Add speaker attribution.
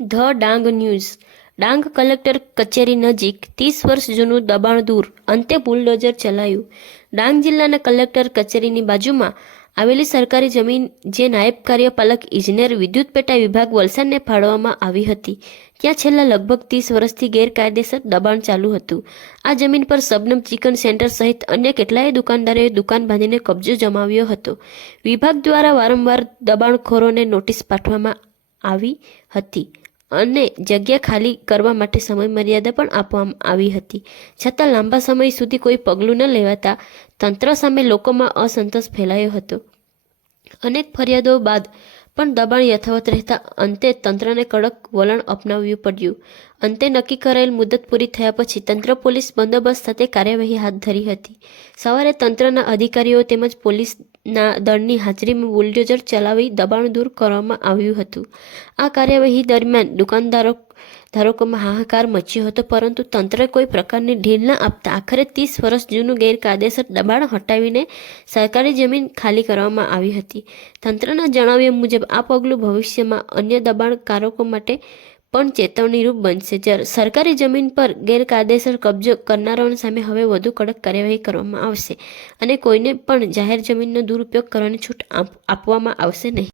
Speaker 1: The Dang news. Dang collector કચેરી નજીક ત્રીસ વર્ષ જૂનું દબાણ દૂર, અંતે બુલડોઝર ચલાયું. ડાંગ જિલ્લાના કલેક્ટર કચેરીની બાજુમાં આવેલી સરકારી જમીન જે નાયબ કાર્યપાલક ઇજનેર વિદ્યુત પેટા વિભાગ વલસાડને ફાળવવામાં આવી હતી. ત્યાં છેલ્લા લગભગ ત્રીસ વર્ષથી ગેરકાયદેસર દબાણ ચાલુ હતું. આ જમીન પર સબનમ ચિકન સેન્ટર સહિત અન્ય કેટલાય દુકાનદારોએ દુકાન બાંધીને કબજો જમાવ્યો હતો. વિભાગ દ્વારા વારંવાર દબાણખોરોને નોટિસ પાઠવવામાં આવી હતી. અને જગ્યા ખાલી કરવા માટે સમય મર્યાદા પણ આપવામાં આવી હતી. છતાં લાંબા સમય સુધી કોઈ પગલું ન લેવાતા તંત્ર સામે લોકોમાં અસંતોષ ફેલાયો હતો. અનેક ફરિયાદો બાદ પણ દબાણ યથાવત રહેતા અંતે તંત્રને કડક વલણ અપનાવવું પડ્યું. અંતે નક્કી કરાયેલ મુદત પૂરી થયા પછી તંત્ર પોલીસ બંદોબસ્ત સાથે કાર્યવાહી હાથ ધરી હતી. સવારે તંત્રના અધિકારીઓ તેમજ પોલીસના દળની હાજરીમાં બુલડોઝર ચલાવી દબાણ દૂર કરવામાં આવ્યું હતું. આ કાર્યવાહી દરમિયાન દુકાનદારો ધારકોમાં હાહાકાર મચ્યો હતો પરંતુ તંત્ર કોઈ પ્રકારની ઢીલ ન આપતા આખરે ત્રીસ વર્ષ જૂનું ગેરકાયદેસર દબાણ હટાવીને સરકારી જમીન ખાલી કરવામાં આવી હતી. તંત્રના જણાવ્યા મુજબ, આ પગલું ભવિષ્યમાં અન્ય દબાણકારકો માટે પણ ચેતવણીરૂપ બનશે. જ્યારે સરકારી જમીન પર ગેરકાયદેસર કબજો કરનારાઓની સામે હવે વધુ કડક કાર્યવાહી કરવામાં આવશે અને કોઈને પણ જાહેર જમીનનો દુરુપયોગ કરવાની છૂટ આપવામાં આવશે નહીં.